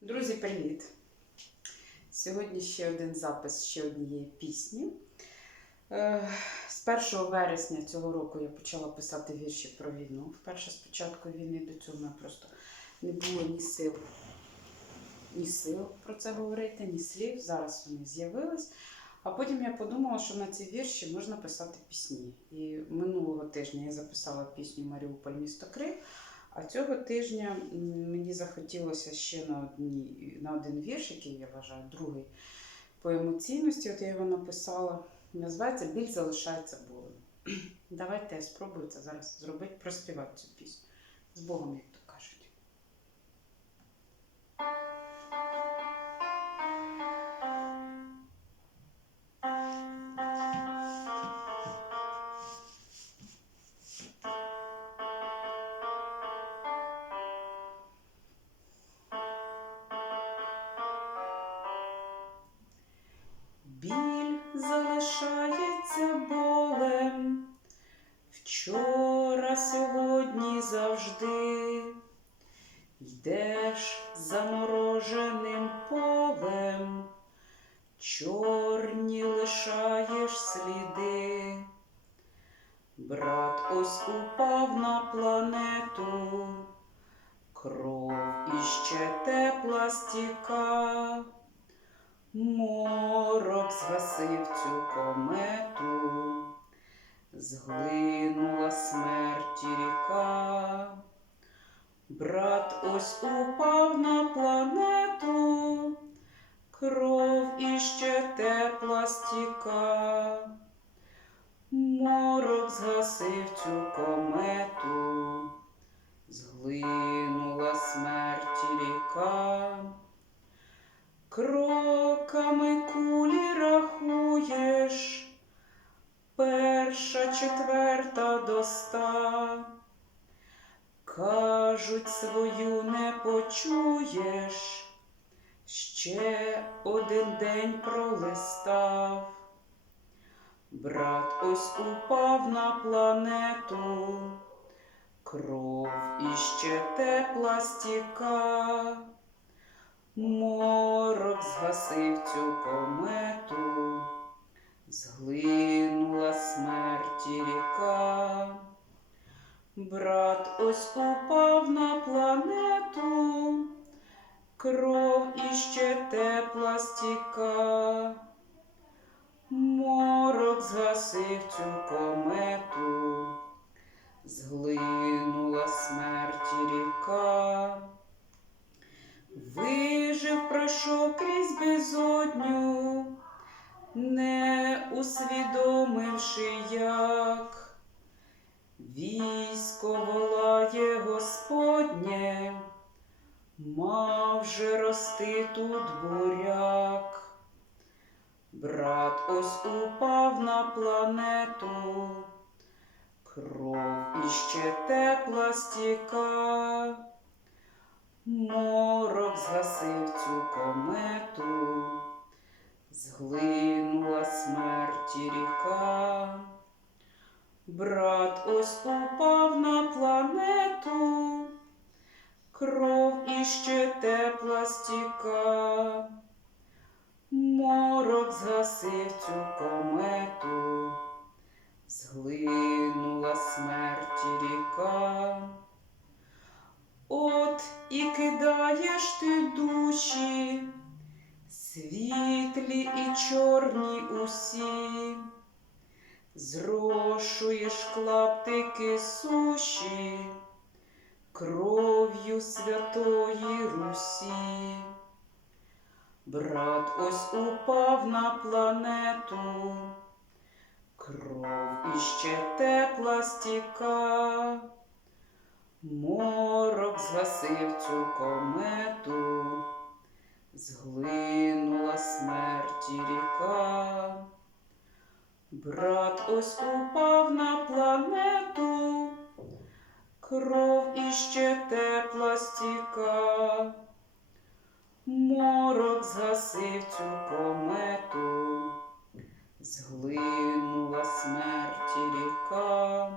Друзі, привіт! Сьогодні ще один запис ще однієї пісні. Е, З 1 вересня цього року я почала писати вірші про війну. Вперше спочатку війни до цього мене просто не було ні сил, ні сил про це говорити, ні слів. Зараз вони з'явились. А потім я подумала, що на ці вірші можна писати пісні. І минулого тижня я записала пісню Маріуполь місто Крим. А цього тижня мені захотілося ще на, одні, на один вірш, який я вважаю другий по емоційності. От я його написала. Називається Біль залишається болем. Давайте я спробую це зараз зробити, проспівати цю пісню. З Богом, як сьогодні завжди йдеш замороженим полем, чорні лишаєш сліди. Брат ось упав на планету, кров іще тепла стіка. Морок згасив цю комету, зглинула Брат упав на планету, кров іще тепла стіка. Морок згасив цю комету, зглинула смерті ріка. Кроками кулі рахуєш, перша четверта до ста. Кажуть, свою не почуєш, ще один день пролистав. Брат ось упав на планету, кров іще тепла стіка. Морок згасив цю комету, зглинула Ось упав на планету, кров іще тепла стіка. Морок згасив цю комету, зглинула смерті ріка. Вижив, пройшов крізь безодню, не усвідомивши, як військо волає Господнє, мав же рости тут буряк. Брат ось упав на планету, кров іще тепла стіка. Морок згасив цю комету, зглинула смерті ріка. Брат ось упав на планету, кров іще тепла стіка. Морок згасив цю комету, зглинула смерті ріка. От і кидаєш ти душі, світлі і чорні усі, зрошуєш клаптики суші, кров'ю святої Русі. Брат ось упав на планету, кров іще тепла стіка. Морок згасив цю комету, Брат ось упав на планету, кров іще тепла стіка. Морок згасив цю комету, зглинула смерті ріка.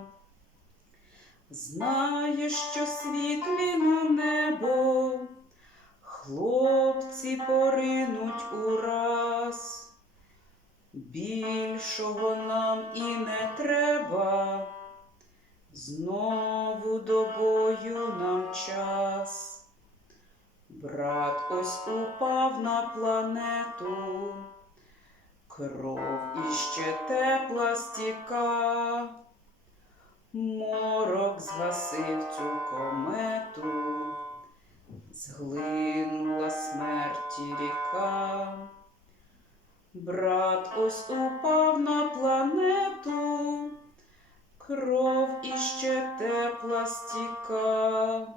Знаєш, що світлі на небо, хлоп всі поринуть ураз. Більшого нам і не треба, знову до бою нам час. Брат ось упав на планету, кров іще тепла стіка, морок згасив цю комету, зглинула смерті ріка. Брат ось упав на планету, кров іще тепла стіка.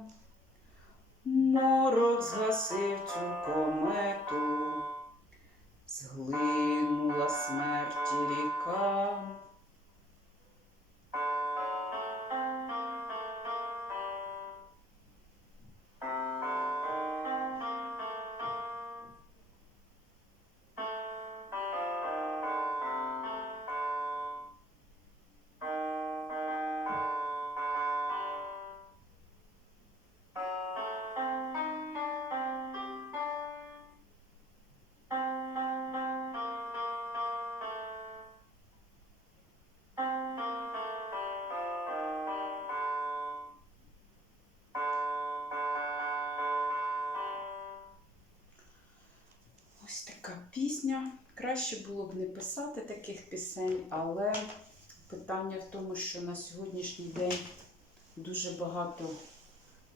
Морок згасив цю комету, зглинула смерті ріка. Пісня. Краще було б не писати таких пісень, але питання в тому, що на сьогоднішній день дуже багато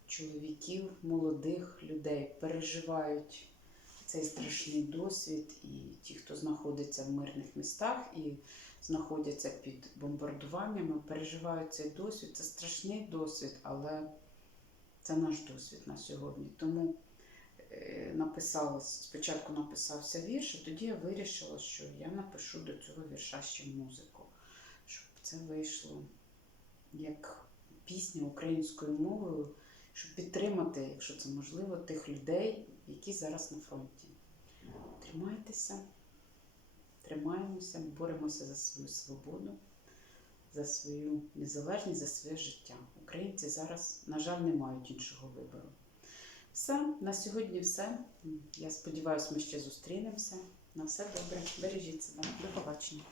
чоловіків, молодих людей переживають цей страшний досвід, і ті, хто знаходиться в мирних містах і знаходяться під бомбардуваннями, переживають цей досвід. Це страшний досвід, але це наш досвід на сьогодні. Тому написала, спочатку написався вірш, а тоді я вирішила, що я напишу до цього вірша ще музику, щоб це вийшло як пісня українською мовою, щоб підтримати, якщо це можливо, тих людей, які зараз на фронті. Тримайтеся, тримаємося, боремося за свою свободу, за свою незалежність, за своє життя. Українці зараз, на жаль, не мають іншого вибору. Все, на сьогодні все. Я сподіваюся, ми ще зустрінемося. На все добре. Бережіть себе. До побачення.